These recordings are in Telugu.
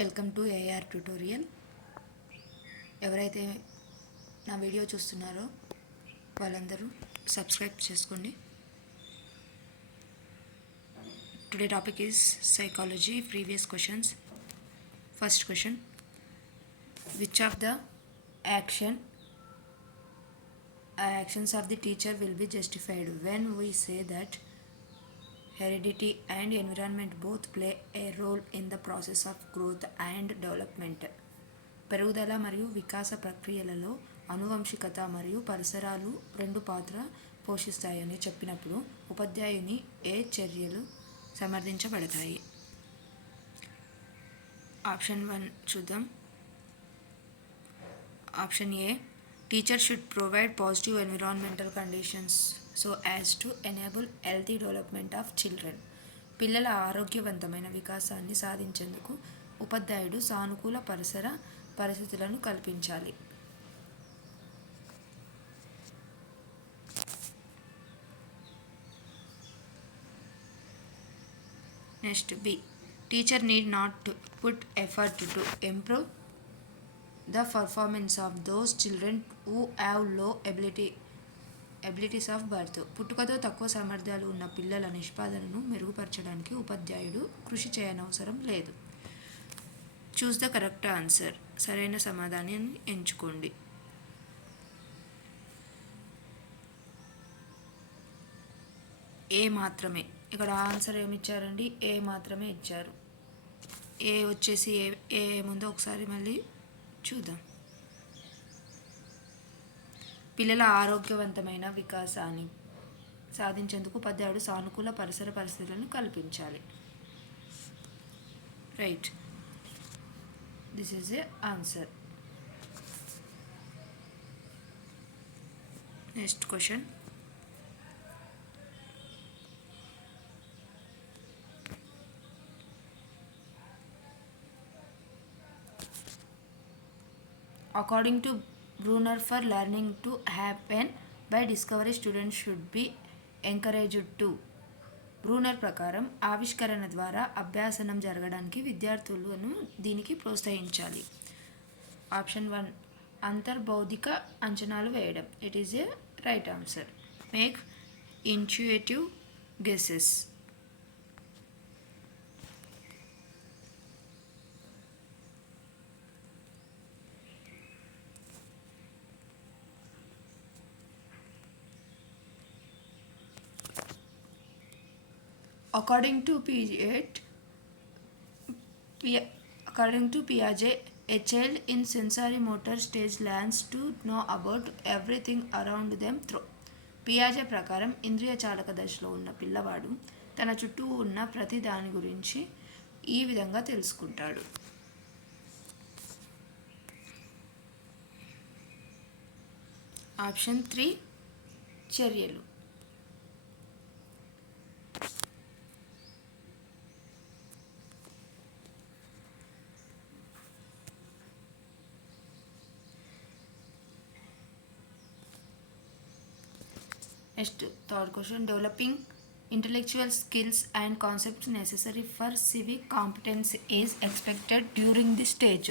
Welcome to AR tutorial. ఎవరైతే నా వీడియో చూస్తున్నారో వాళ్ళందరూ సబ్స్క్రైబ్ చేసుకోండి. Today topic is psychology previous questions. First question, which of the actions of the teacher will be justified when we say that heredity and environment both play a role in the process of growth and development. పెరుగుదల మరియు వికాస ప్రక్రియలలో అనువంశికత మరియు పరిసరాలు రెండు పాత్ర పోషిస్తాయని చెప్పినప్పుడు ఉపాధ్యాయుని ఏ చర్యలు సమర్థించబడతాయి? ఆప్షన్ 1 చూద్దాం. Option A, teacher should provide positive environmental conditions so as to enable healthy development of children. పిల్లల ఆరోగ్యవంతమైన వికాసాన్ని సాధించేందుకు ఉపాధ్యాయుడు సానుకూల పరిస్థితులను కల్పించాలి. Next B, teacher need not to put effort to improve the performance of those children who have low abilities of birth. పుట్టుకతో తక్కువ సామర్థ్యాలు ఉన్న పిల్లల నిష్పాదనను మెరుగుపరచడానికి ఉపాధ్యాయుడు కృషి చేయనవసరం లేదు. Choose the correct answer. సరైన సమాధానాన్ని ఎంచుకోండి. ఏ మాత్రమే. ఇక్కడ ఆన్సర్ ఏమి ఇచ్చారండి? ఏ మాత్రమే ఇచ్చారు. ఏ వచ్చేసి ఏ ముందు ఒకసారి మళ్ళీ చూద్దాం. పిల్లల ఆరోగ్యవంతమైన వికాసాన్ని సాధించేందుకు ఉపాధ్యాయుడు సానుకూల పరిస్థితులను కల్పించాలి. Right, this is a answer. Next question, according to Bruner, for learning to happen by discovery, students should be encouraged to. Bruner ప్రకారం ఆవిష్కరణ ద్వారా అభ్యాసనం జరగడానికి విద్యార్థులను దీనికి ప్రోత్సహించాలి. ఆప్షన్ 1, అంతర్బౌద్ధిక అంచనాలు వేయడం. It is a right answer. Make intuitive guesses. According to Piaget, a child in sensory motor stage learns to know about everything around them through. పియాజే ప్రకారం ఇంద్రియ చాలక దశలో ఉన్న పిల్లవాడు తన చుట్టూ ఉన్న ప్రతి దాని గురించి ఈ విధంగా తెలుసుకుంటాడు. ఆప్షన్ 3, చర్యలు. Next, third question, developing intellectual skills and concepts necessary for civic competence is expected during this stage.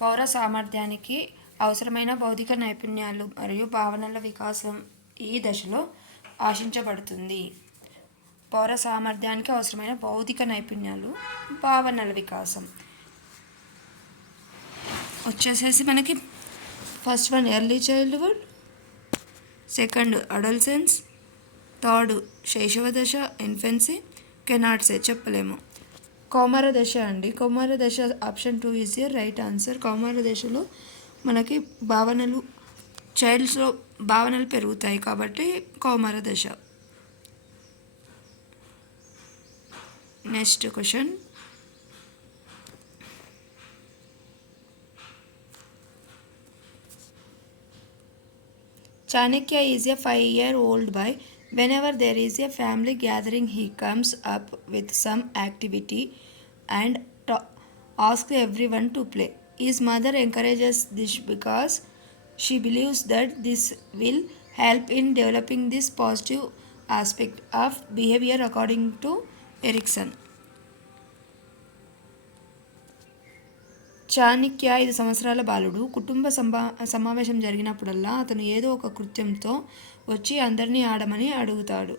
పౌర సామర్థ్యానికి అవసరమైన బౌద్ధిక నైపుణ్యాలు మరియు భావనల వికాసం ఈ దశలో ఆశించబడుతుంది. పౌర సామర్థ్యానికి అవసరమైన భౌతిక నైపుణ్యాలు, భావనల వికాసం వచ్చేసేసి మనకి first 1 early childhood, second adolescence, third శైశవ దశ ఇన్ఫెన్సీ, కెనాట్ సే చెప్పలేము. కౌమార దశ అండి. కౌమార దశ option 2 is a right answer. కౌమార దశలో మనకి చైల్డ్స్లో భావనలు పెరుగుతాయి కాబట్టి కౌమార దశ. Next question, Chanakya is a 5-year-old boy. Whenever there is a family gathering, he comes up with some activity and asks everyone to play. His mother encourages this because she believes that this will help in developing this positive aspect of behavior, according to Erikson. Chanakya 5 సంవత్సరాల బాలుడు. కుటుంబ సమావేశం జరిగినప్పుడల్లా అతను ఏదో ఒక కృత్యంతో వచ్చి అందరినీ ఆడమని అడుగుతాడు.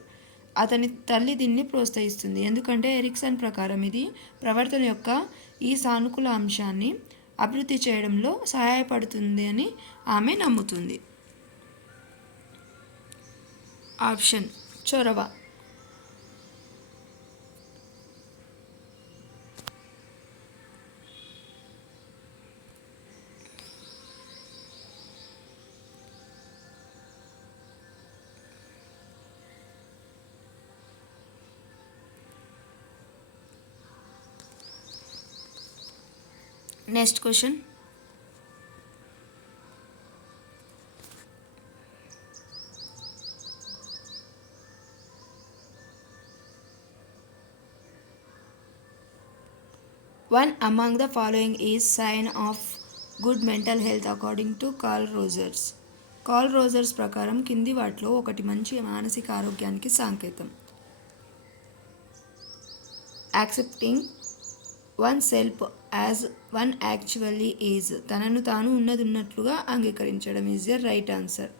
అతని తల్లి దీన్ని ప్రోత్సహిస్తుంది, ఎందుకంటే ఎరిక్సన్ ప్రకారం ఇది ప్రవర్తన యొక్క ఈ సానుకూల అంశాన్ని అభివృద్ధి చేయడంలో సహాయపడుతుంది అని ఆమె నమ్ముతుంది. ఆప్షన్ చొరవ. Next question. One among the following is sign of good mental health according to Carl Rogers. Curl Rogers ప్రకారం కింది వాటిలో ఒకటి మంచి మానసిక ఆరోగ్యానికి సంకేతం. Accepting one self as one actually is. తనను తాను ఉన్నట్లుగా అంగీకరించడం is the right answer.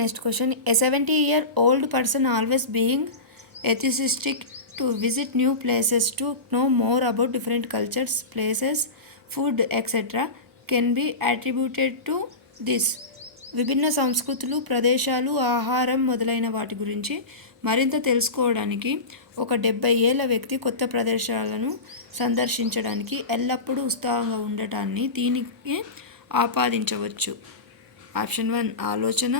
Next question. A 70-year-old person always being enthusiastic to visit new places to know more about different cultures, places, food, etc. can be attributed to this. విభిన్న సంస్కృతులు, ప్రదేశాలు, ఆహారం మొదలైన వాటి గురించి మరింత తెలుసుకోవడానికి ఒక 70 ఏళ్ల వ్యక్తి కొత్త ప్రదేశాలను సందర్శించడానికి ఎల్లప్పుడూ ఉత్సాహంగా ఉండటాన్ని దీనికి ఆపాదించవచ్చు. ఆప్షన్ 1 ఆలోచన,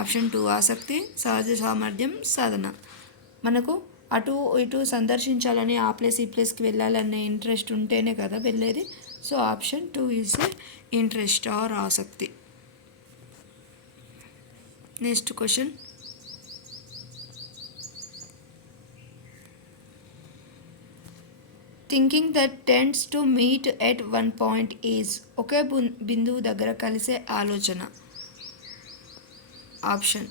ఆప్షన్ 2 ఆసక్తి, సహజ సామర్థ్యం, సాధన. మనకు అటు ఇటు సందర్శించాలని ఆ ప్లేస్ ఈ ప్లేస్కి వెళ్ళాలనే ఇంట్రెస్ట్ ఉంటేనే కదా వెళ్ళేది. So option 2 is interest or ఆసక్తి. Next question. Thinking that tends to meet at one point is. ఒకే బిందువు దగ్గర కలిసే ఆలోచన. ఆప్షన్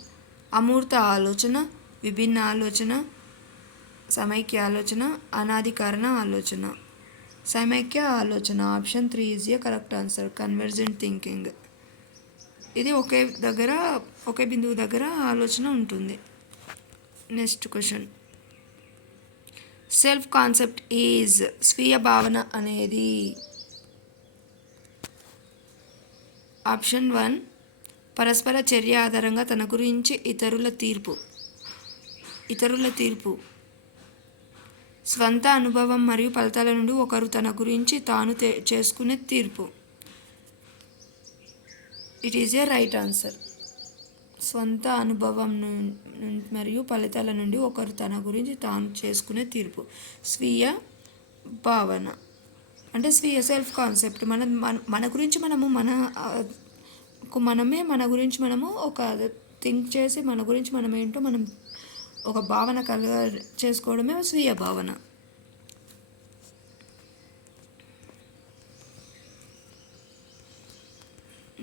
అమూర్త ఆలోచన, విభిన్న ఆలోచన, సమైక్య ఆలోచన, అనాదికరణ ఆలోచన. సమైక్య ఆలోచన. Option 3 is a correct answer. Convergent thinking. ఇది ఒకే బిందువు దగ్గర ఆలోచన ఉంటుంది. Next question. Self concept is. స్వీయ భావన అనేది. ఆప్షన్ 1 పరస్పర చర్య ఆధారంగా తన గురించి ఇతరుల తీర్పు. స్వంత అనుభవం మరియు ఫలితాల నుండి ఒకరు తన గురించి తాను చేసుకునే తీర్పు. It is a right answer. స్వంత అనుభవం మరియు ఫలితాల నుండి ఒకరు తన గురించి తాను చేసుకునే తీర్పు. స్వీయ భావన అంటే స్వీయ సెల్ఫ్ కాన్సెప్ట్. మన గురించి మన గురించి మనము ఒక థింక్ చేసి మన గురించి మనం ఏంటో మనం ఒక భావన చేసుకోవడమే స్వీయ భావన.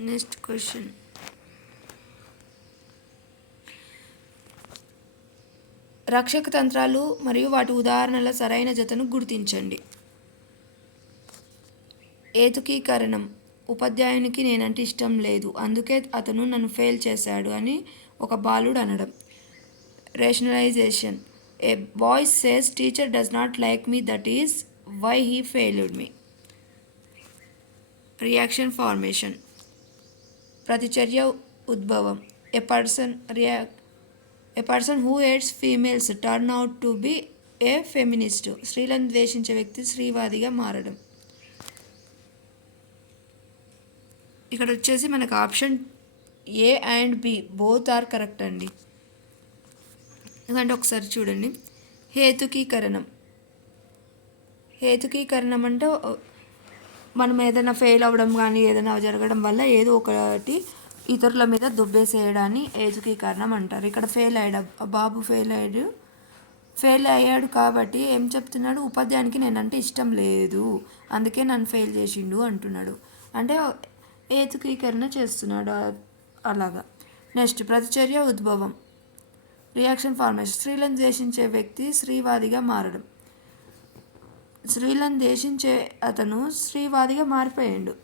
Next question. రక్షక తంత్రాలు మరియు వాటి ఉదాహరణల సరైన జతను గుర్తించండి. ఏతుకీకరణం. ఉపాధ్యాయునికి నేనంటే ఇష్టం లేదు, అందుకే అతను నన్ను ఫెయిల్ చేశాడు అని ఒక బాలుడు అనడం. Rationalization. A boy says teacher does not like me, that is why he failed me. Reaction formation. ప్రతిచర్య ఉద్భవం. A person who hates females turn out to be a feminist. స్త్రీలను ద్వేషించే వ్యక్తి స్త్రీవాదిగా మారడం. ఇక్కడ వచ్చేసి మనకు option A and B both are correct అండి. ఎందుకంటే ఒకసారి చూడండి. హేతుకీకరణం అంటే మనం ఏదైనా ఫెయిల్ అవ్వడం కానీ ఏదైనా జరగడం వల్ల ఏదో ఒకటి ఇతరుల మీద దుబ్బేసేయడాన్ని హేతుకీకరణం అంటారు. ఇక్కడ బాబు ఫెయిల్ అయ్యాడు కాబట్టి ఏం చెప్తున్నాడు, ఉపాధ్యాయునికి నేనంటే ఇష్టం లేదు అందుకే నన్ను ఫెయిల్ చేసిండు అంటున్నాడు. అంటే ఏతుకీకరణ చేస్తున్నాడు అలాగా. నెక్స్ట్ ప్రతిచర్య ఉద్భవం, రియాక్షన్ ఫార్మేషన్. స్త్రీలను ద్వేషించే వ్యక్తి స్త్రీవాదిగా మారడం. స్త్రీలను ద్వేషించే అతను స్త్రీవాదిగా మారిపోయాడు.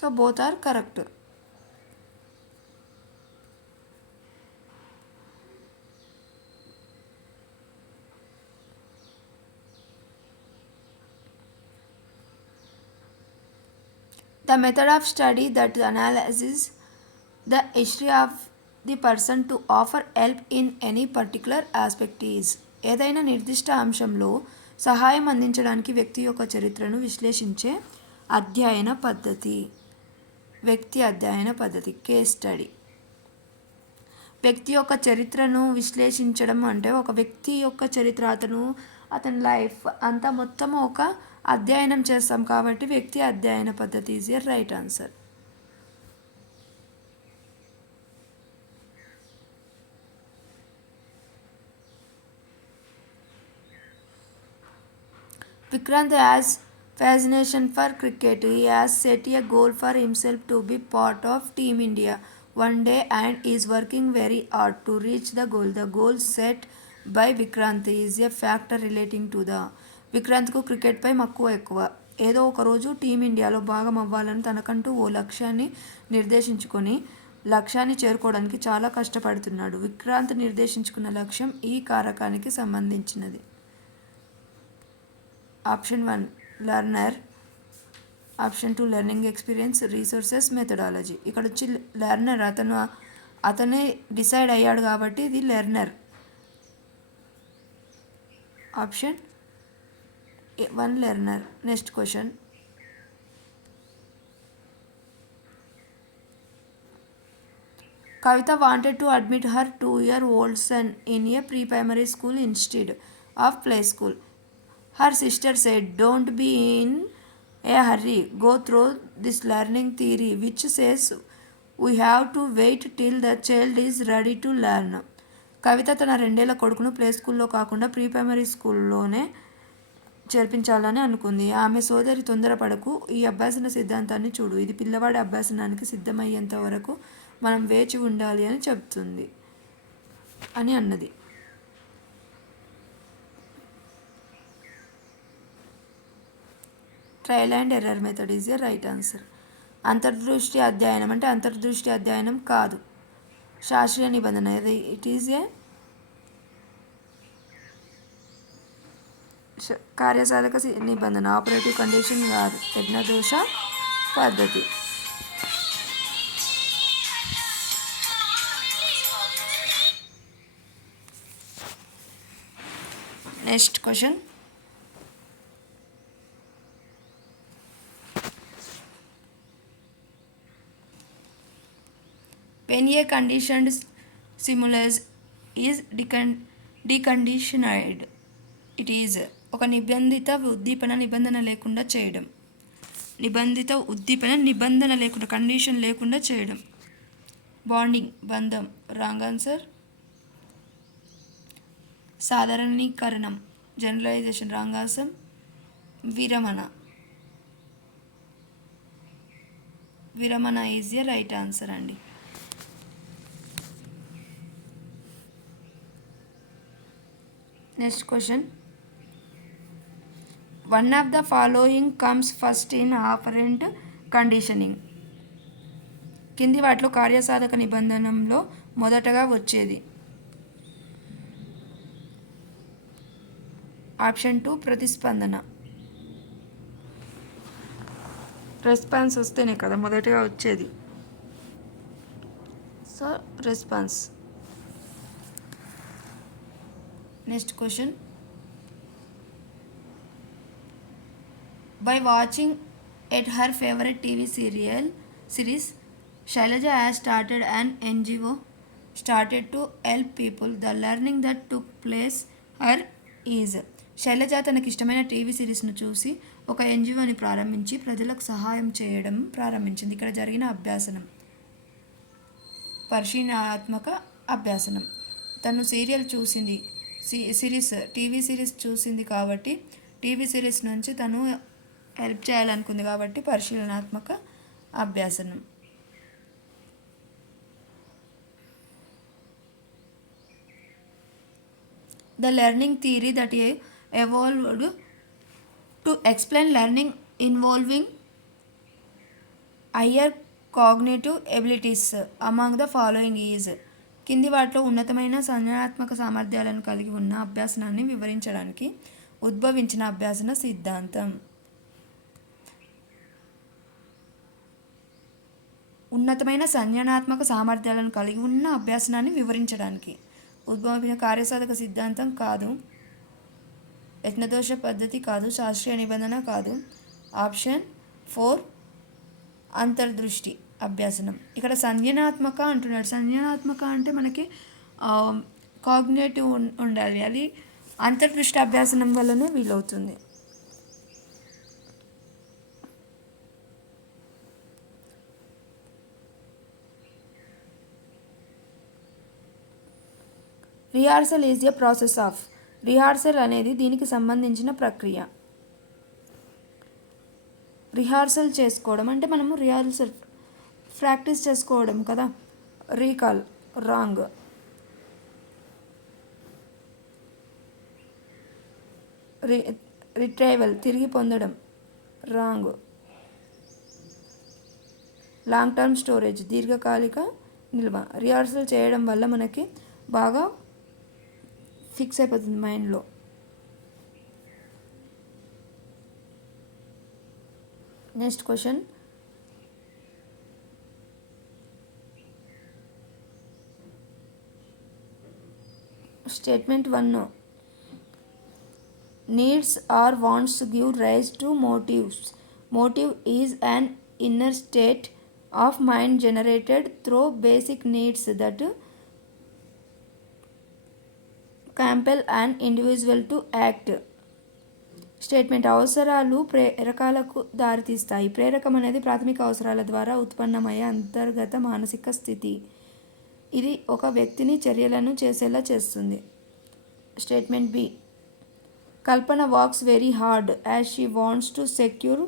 So both are correct. The method of study that analyzes the history of the person to offer help in any particular aspect is. ఏదైనా నిర్దిష్ట అంశంలో సహాయం అందించడానికి వ్యక్తి యొక్క చరిత్రను విశ్లేషించే అధ్యయన పద్ధతి. వ్యక్తి అధ్యయన పద్ధతి, కేస్ స్టడీ. వ్యక్తి యొక్క చరిత్రను విశ్లేషించడం అంటే ఒక వ్యక్తి యొక్క చరిత్ర, అతని లైఫ్ అంతా మొత్తం ఒక అధ్యయనం చేస్తాం కాబట్టి వ్యక్తి అధ్యయన పద్ధతి is your right answer. Vikrant has fascination for cricket. He has set a goal for himself to be part of Team India one day and is working very hard to reach the goal. The goal set by Vikrant is a factor relating to the. విక్రాంత్కు క్రికెట్పై మక్కువ ఎక్కువ. ఏదో ఒకరోజు టీమిండియాలో భాగం అవ్వాలని తనకంటూ ఓ లక్ష్యాన్ని నిర్దేశించుకొని లక్ష్యాన్ని చేరుకోవడానికి చాలా కష్టపడుతున్నాడు. విక్రాంత్ నిర్దేశించుకున్న లక్ష్యం ఈ కారకానికి సంబంధించినది. Option 1 learner, option 2 learning experience, resources, methodology. ఇక్కడ వచ్చి లెర్నర్, అతనే డిసైడ్ అయ్యాడు కాబట్టి ఇది learner. Option 1 learner. Next question. Kavita wanted to admit her 2-year-old son in a pre-primary school instead of play school. Her sister said, "Don't be in a hurry. Go through this learning theory which says we have to wait till the child is ready to learn." కవిత తన 2 ఏళ్ల కొడుకును ప్లే స్కూల్లో కాకుండా ప్రీ ప్రైమరీ స్కూల్లోనే చేర్పించాలని అనుకుంది. ఆమె సోదరి, తొందరపడకు, ఈ అభ్యాసన సిద్ధాంతాన్ని చూడు, ఇది పిల్లవాడి అభ్యాసనానికి సిద్ధమయ్యేంత వరకు మనం వేచి ఉండాలి అని చెప్తుంది అని అన్నది. Trial and error method is a right answer. అంతర్దృష్టి అధ్యయనం అంటే అంతర్దృష్టి అధ్యయనం కాదు, శాస్త్రీయ నిబంధన. ఇట్ ఈజ్ ఏ కార్యసాధక నిబంధన, ఆపరేటివ్ కండిషన్ కాదు, యజ్ఞదోష పద్ధతి. Next question. When a conditioned stimulus is deconditioned, it is ఒక నిబంధిత ఉద్దీపన నిబంధన లేకుండా చేయడం. నిబంధిత ఉద్దీపన నిబంధన లేకుండా, కండిషన్ లేకుండా చేయడం. బాండింగ్, బంధం, రాంగ్ ఆన్సర్. సాధారణీకరణం, జనరలైజేషన్, రాంగ్ ఆన్సర్. విరమణ ఈజ్ ఎ రైట్ ఆన్సర్ అండి. Next question. One of the following comes first in operant conditioning. కింది వాటిలో కార్యసాధక నిబంధనలో మొదటగా వచ్చేది. ఆప్షన్ 2 ప్రతిస్పందన. రెస్పాన్స్ వస్తేనే కదా మొదటగా వచ్చేది. So response. Next question. By watching at her favorite TV series, Shailaja has started an NGO started to help people. The learning that took place her is. Shailaja తనకి ఇష్టమైన టీవీ సిరీస్ను చూసి ఒక ఎన్జిఓని ప్రారంభించి ప్రజలకు సహాయం చేయడం ప్రారంభించింది. ఇక్కడ జరిగిన అభ్యాసనం పరిశీలనాత్మక అభ్యాసనం. తను టీవీ సిరీస్ చూసింది కాబట్టి టీవీ సిరీస్ నుంచి తను హెల్ప్ చేయాలనుకుంది కాబట్టి పరిశీలనాత్మక అభ్యాసనం. The learning theory that evolved to explain learning involving higher cognitive abilities among the following is కింది వాటిలో ఉన్నతమైన సృజనాత్మక సామర్థ్యాలను కలిగి ఉన్న అభ్యాసనాన్ని వివరించడానికి ఉద్భవించిన అభ్యాసన సిద్ధాంతం. ఉన్నతమైన సృజనాత్మక సామర్థ్యాలను కలిగి ఉన్న అభ్యాసనాన్ని వివరించడానికి ఉద్భవించిన కార్యసాధక సిద్ధాంతం కాదు, యత్నదోష పద్ధతి కాదు, శాస్త్రీయ నిబంధన కాదు. ఆప్షన్ 4 అంతర్దృష్టి అభ్యాసనం. ఇక్కడ సంజ్ఞానాత్మక అంటున్నాడు. సంజ్ఞానాత్మక అంటే మనకి కాగ్నేటివ్ ఉండాలి, అది అంతర్దృష్టి అభ్యాసనం వల్లనే వీలవుతుంది. Rehearsal is a process of. Rehearsal అనేది దీనికి సంబంధించిన ప్రక్రియ. రిహార్సల్ చేసుకోవడం అంటే మనము రిహార్సల్ ప్రాక్టీస్ చేసుకోవడం కదా. Recall wrong. రిట్రైవల్ తిరిగి పొందడం రాంగ్. లాంగ్ టర్మ్ స్టోరేజ్ దీర్ఘకాలిక నిల్వ. రిహార్సల్ చేయడం వల్ల మనకి బాగా ఫిక్స్ అయిపోతుంది మైండ్లో. Next question. Statement 1. Needs or wants give rise to motives. Motive is an inner state of mind generated through basic needs that compel an individual to act. Statement. అవసరాలు ప్రేరకాలకు దారితీస్తాయి. ప్రేరకం అనేది ప్రాథమిక అవసరాల ద్వారా ఉత్పన్నమయ్యే అంతర్గత మానసిక స్థితి. ఇది ఒక వ్యక్తిని చర్యలను చేసేలా చేస్తుంది. Statement B. Kalpana works very hard as she wants to secure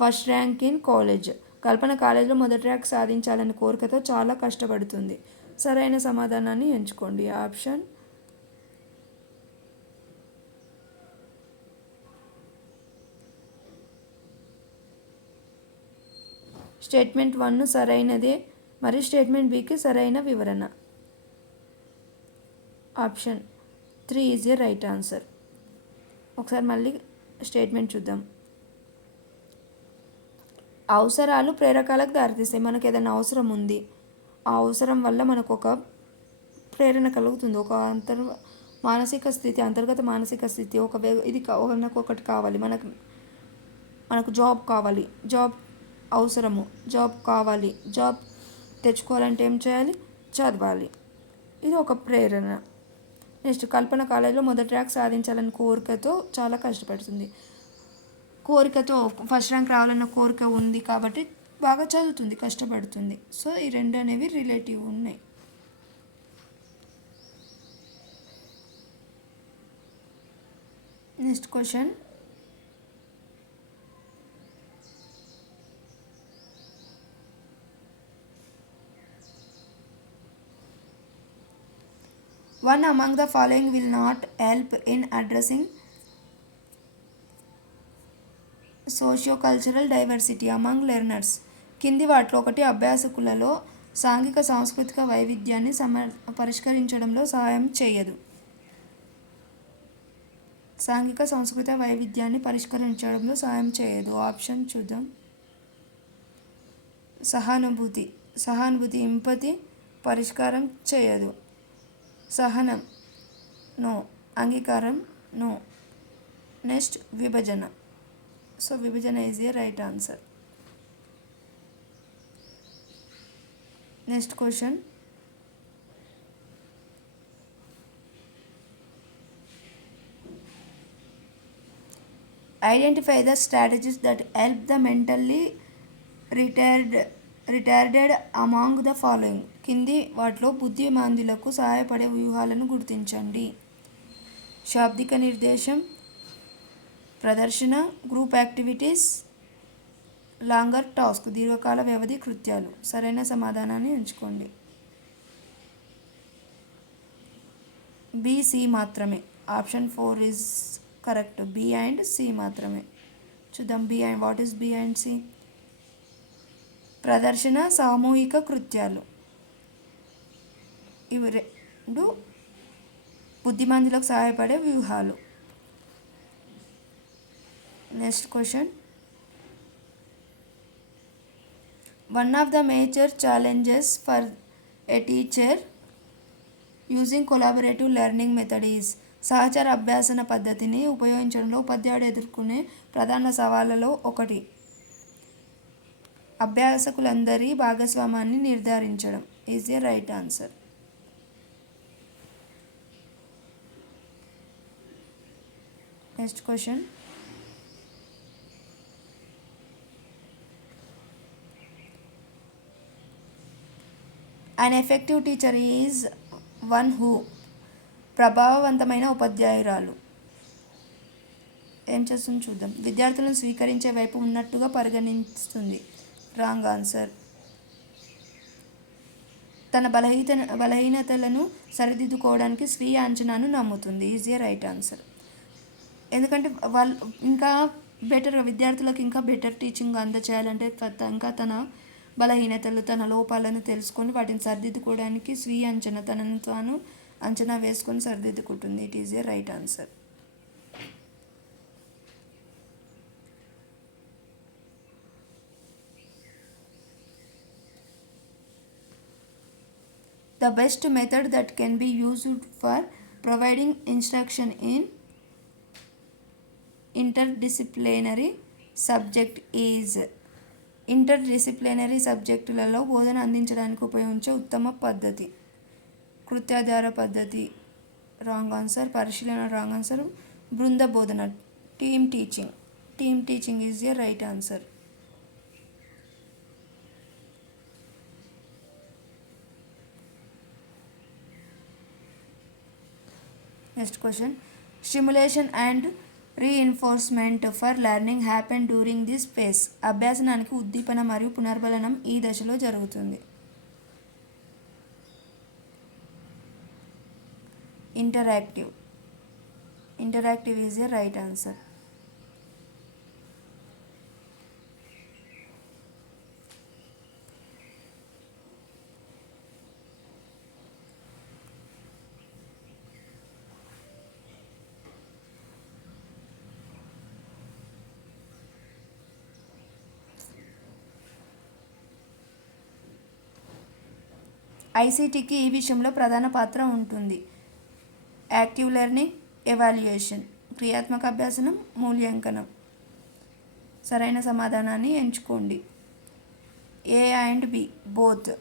first rank in college. Kalpana కాలేజ్లో మొదటి ర్యాంక్ సాధించాలనే కోరికతో చాలా కష్టపడుతుంది. సరైన సమాధానాన్ని ఎంచుకోండి. ఆప్షన్ స్టేట్మెంట్ 1 సరైనదే మరియు స్టేట్మెంట్ బికి సరైన వివరణ. Option 3 is a right answer. ఒకసారి మళ్ళీ స్టేట్మెంట్ చూద్దాం. అవసరాలు ప్రేరకాలకు దారితీస్తాయి. మనకు ఏదైనా అవసరం ఉంది, ఆ అవసరం వల్ల మనకు ఒక ప్రేరణ కలుగుతుంది, ఒక మానసిక స్థితి, అంతర్గత మానసిక స్థితి. ఇది నాకు ఒకటి కావాలి, మనకు జాబ్ కావాలి, జాబ్ అవసరము, జాబ్ కావాలి, జాబ్ తెచ్చుకోవాలంటే ఏం చేయాలి? చదవాలి. ఇది ఒక ప్రేరణ. నెక్స్ట్, కల్పన కాలేజీలో మొదటి ర్యాంక్ సాధించాలని కోరికతో చాలా కష్టపడుతుంది. కోరికతో ఫస్ట్ ర్యాంక్ రావాలన్న కోరిక ఉంది కాబట్టి బాగా చదువుతుంది, కష్టపడుతుంది. సో ఈ రెండు అనేవి రిలేటివ్ ఉన్నాయి. Next question. One among the following will not help in addressing socio-cultural diversity among learners. కింది వాటిలో ఒకటి అభ్యాసకులలో సాంఘిక సాంస్కృతిక వైవిధ్యాన్ని పరిష్కరించడంలో సహాయం చేయదు. సాంఘిక సాంస్కృతిక వైవిధ్యాన్ని పరిష్కరించడంలో సహాయం చేయదు. ఆప్షన్ చూద్దాం. సహానుభూతి ఇంపతి పరిష్కారం చేయదు. సహనం నో. అంగీకారం నో. నెక్స్ట్, విభజన. సో విభజన is a right answer. Next question. Identify the strategies that help the mentally retarded among the following. కింది వాటిలో బుద్ధిమాంద్యులకు సహాయపడే వ్యూహాలను గుర్తించండి. శాబ్దిక నిర్దేశం, ప్రదర్శన, గ్రూప్ యాక్టివిటీస్, లాంగర్ టాస్క్ దీర్ఘకాల వ్యవధి కృత్యాలు. సరైన సమాధానాన్ని ఎంచుకోండి. బి, సి మాత్రమే. Option 4 is correct. B and C మాత్రమే. చూద్దాం B and what is B and C. ప్రదర్శన సామూహిక కృత్యాలు. ఇవి రెండు బుద్ధిమంతులకు సహాయపడే వ్యూహాలు. Next question. One of the major challenges for a teacher using collaborative learning method is. సహచర అభ్యాసన పద్ధతిని ఉపయోగించడంలో ఉపాధ్యాయుడు ఎదుర్కొనే ప్రధాన సవాళ్ళలో ఒకటి అభ్యాసకులందరి భాగస్వామ్యాన్ని నిర్ధారించడం. Is a right answer. Next question. An effective teacher is one who. ప్రభావవంతమైన ఉపాధ్యాయురాలు ఏం చేస్తుంది చూద్దాం. విద్యార్థులను స్వీకరించే వైపు ఉన్నట్టుగా పరిగణిస్తుంది. Wrong answer. తన బలహీనతలను సరిదిద్దుకోవడానికి స్వీయ అంచనాను నమ్ముతుంది. Is a right answer. ఎందుకంటే వాళ్ళు ఇంకా బెటర్గా విద్యార్థులకు ఇంకా బెటర్ టీచింగ్ అందచేయాలంటే ఇంకా తన బలహీనతలు తన లోపాలను తెలుసుకొని వాటిని సరిదిద్దుకోవడానికి స్వీయ అంచనా తనను తాను అంచనా వేసుకొని సరిదిద్దుకుంటుంది. It is a right answer. The best method that can be used for providing instruction in interdisciplinary subject is. Interdisciplinary సబ్జెక్టులలో బోధన అందించడానికి ఉపయోగించే ఉత్తమ పద్ధతి కృత్యాధార పద్ధతి. Wrong answer. పరిశీలన రాంగ్ ఆన్సర్. బృంద బోధన team teaching. Team teaching is a right answer. Next question. Stimulation and reinforcement for learning happen during this phase. అభ్యాసనానికి ఉద్దీపన మరియు పునర్బలనం ఈ దశలో జరుగుతుంది. Interactive. Interactive is a right answer. ఐసీటీకి ఈ విషయంలో ప్రధాన పాత్ర ఉంటుంది. యాక్టివ్ లెర్నింగ్, ఎవాల్యుయేషన్, క్రియాత్మక అభ్యాసనం, మూల్యాంకనం. సరైన సమాధానాన్ని ఎంచుకోండి. A and B both.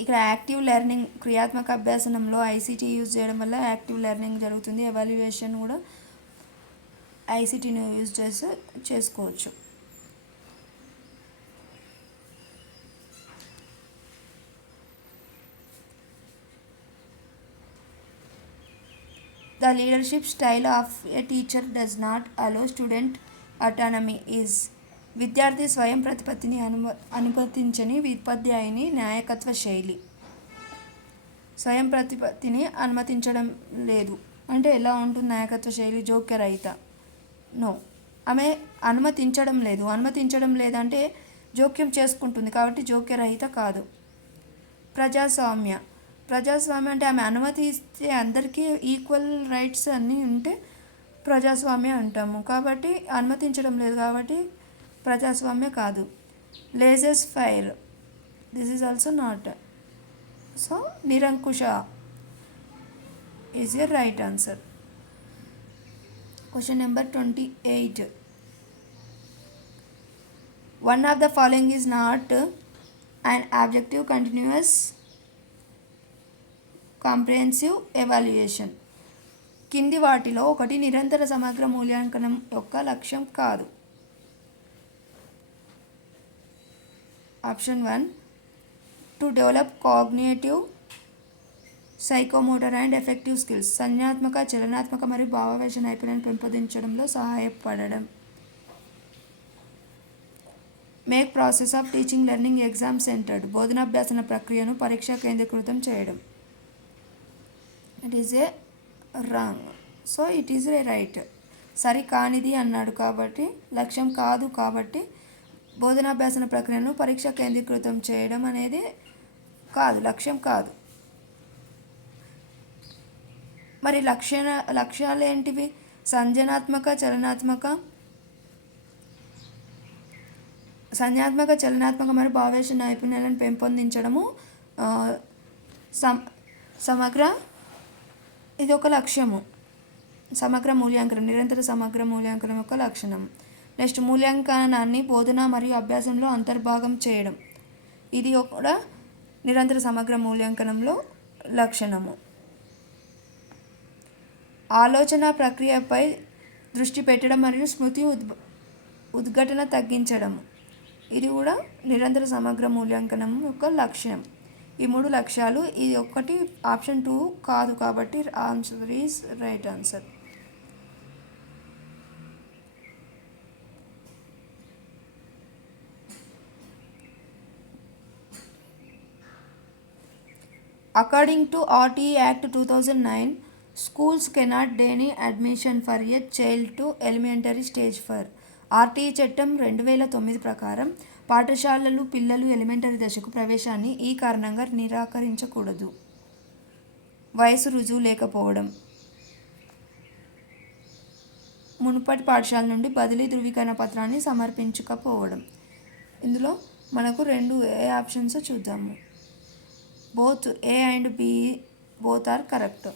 ఇక్కడ యాక్టివ్ లెర్నింగ్ క్రియాత్మక అభ్యాసనంలో ఐసీటీ యూజ్ చేయడం వల్ల యాక్టివ్ లెర్నింగ్ జరుగుతుంది. ఎవాల్యుయేషన్ కూడా ఐసీటీని యూజ్ చేసుకోవచ్చు. The leadership style of a teacher does not allow student autonomy is. విద్యార్థి స్వయం ప్రతిపత్తిని అనుమతించని ఉపాధ్యాయుని నాయకత్వ శైలి. స్వయం ప్రతిపత్తిని అనుమతించడం లేదు అంటే ఎలా ఉంటుంది నాయకత్వ శైలి? జోక్యరహిత. నో, ఆమె అనుమతించడం లేదంటే జోక్యం చేసుకుంటుంది కాబట్టి జోక్యరహిత కాదు. ప్రజాస్వామ్యం అంటే ఆమె అనుమతి ఇస్తే అందరికీ ఈక్వల్ రైట్స్ అన్నీ ఉంటే ప్రజాస్వామ్యం అంటాము. కాబట్టి అనుమతించడం లేదు కాబట్టి ప్రజాస్వామ్య కాదు. Laissez faire, this is also not. So నిరంకుశ is a right answer. Question number 28. One of the following is not an objective continuous comprehensive evaluation. కింది వాటిలో ఒకటి నిరంతర సమగ్ర మూల్యాంకనం యొక్క లక్ష్యం కాదు. Option 1 to develop cognitive psychomotor and effective skills, సంజ్ఞాత్మక, చలనాత్మక మరియు భావావేశ నైపుణ్యాన్ని పెంపొందించడంలో సహాయపడడం. Make process of teaching learning exam centered, బోధనాభ్యాసన ప్రక్రియను పరీక్షా కేంద్రీకృతం చేయడం. It is a wrong, so it is a right. సరి కానిది అన్నాడు కాబట్టి, లక్ష్యం కాదు కాబట్టి బోధనాభ్యాసన ప్రక్రియను పరీక్ష కేంద్రీకృతం చేయడం అనేది కాదు, లక్ష్యం కాదు. మరి లక్ష్యాలు ఏంటివి? సంజ్ఞాత్మక, చలనాత్మక మరియు భావేశ నైపుణ్యాలను పెంపొందించడము సమగ్ర, ఇది ఒక లక్ష్యము. సమగ్ర మూల్యాంకనం, నిరంతర సమగ్ర మూల్యాంకనం యొక్క లక్షణం. నెక్స్ట్, మూల్యాంకనాన్ని బోధన మరియు అభ్యాసంలో అంతర్భాగం చేయడం, ఇది కూడా నిరంతర సమగ్ర మూల్యాంకనంలో లక్షణము. ఆలోచన ప్రక్రియపై దృష్టి పెట్టడం మరియు స్మృతి ఉద్ఘటన తగ్గించడం, ఇది కూడా నిరంతర సమగ్ర మూల్యాంకనం యొక్క లక్ష్యం. ఈ 3 లక్ష్యాలు, ఇది ఒకటి ఆప్షన్ 2 కాదు కాబట్టి answer is right answer. According to RTE Act 2009, schools cannot deny admission for a child to elementary stage for. RTE చట్టం 2009 ప్రకారం పాఠశాలలు పిల్లలు ఎలిమెంటరీ దశకు ప్రవేశాన్ని ఈ కారణంగా నిరాకరించకూడదు. వయసు రుజువు లేకపోవడం, మునుపటి పాఠశాల నుండి బదిలీ ధృవీకరణ పత్రాన్ని సమర్పించకపోవడం. ఇందులో మనకు 2 ఏ ఆప్షన్స్ చూద్దాము. Both A and B both are correct.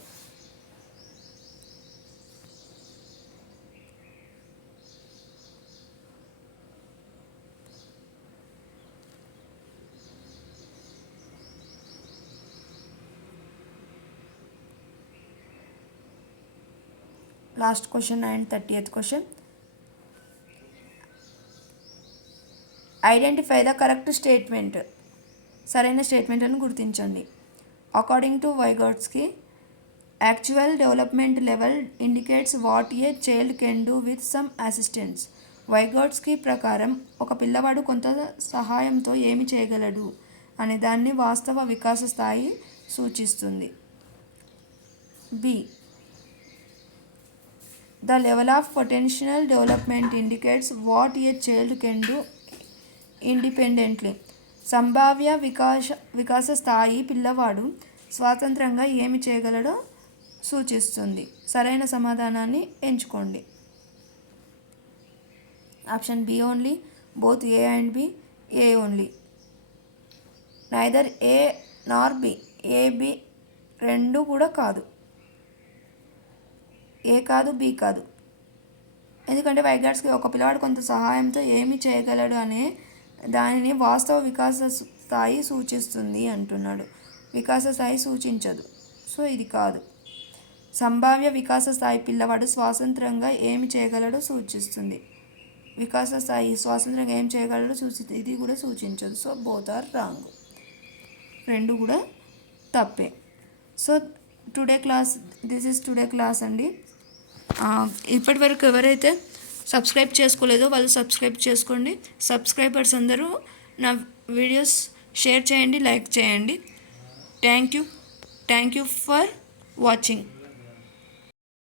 Last question and 30th question. Identify the correct statement. సరైన స్టేట్మెంట్లను గుర్తించండి. According to Vygotsky, actual development level indicates what a child can do with some assistance. Vygotsky ప్రకారం ఒక పిల్లవాడు కొంత సహాయంతో ఏమి చేయగలడు అనే దాన్ని వాస్తవ వికాస స్థాయి సూచిస్తుంది. B, the level of potential development indicates what a child can do independently. సంభావ్య వికాస స్థాయి పిల్లవాడు స్వతంత్రంగా ఏమి చేయగలడో సూచిస్తుంది. సరైన సమాధానాన్ని ఎంచుకోండి. Option B only, both A and B, A only, neither A nor B. A B రెండు కూడా కాదు, ఏ కాదు బి కాదు. ఎందుకంటే వైగాట్స్కి ఒక పిల్లవాడు కొంత సహాయంతో ఏమి చేయగలడు అనే దానిని వాస్తవ వికాస స్థాయి సూచిస్తుంది అంటున్నాడు. వికాస స్థాయి సూచించదు, సో ఇది కాదు. సంభావ్య వికాస స్థాయి పిల్లవాడు స్వాతంత్రంగా ఏమి చేయగలడో సూచిస్తుంది. వికాస స్థాయి స్వాతంత్రంగా ఏం చేయగలడో సూచిస్తుంది, ఇది కూడా సూచించదు. సో బోత్ ఆర్ రాంగ్, 2 కూడా తప్పే. So this is today class అండి. ఇప్పటి వరకు ఎవరైతే సబ్స్క్రైబ్ చేసుకోలేదో వాళ్ళు సబ్స్క్రైబ్ చేసుకోండి. సబ్స్క్రైబర్స్ అందరూ నా వీడియోస్ షేర్ చేయండి, లైక్ చేయండి. Thank you for watching.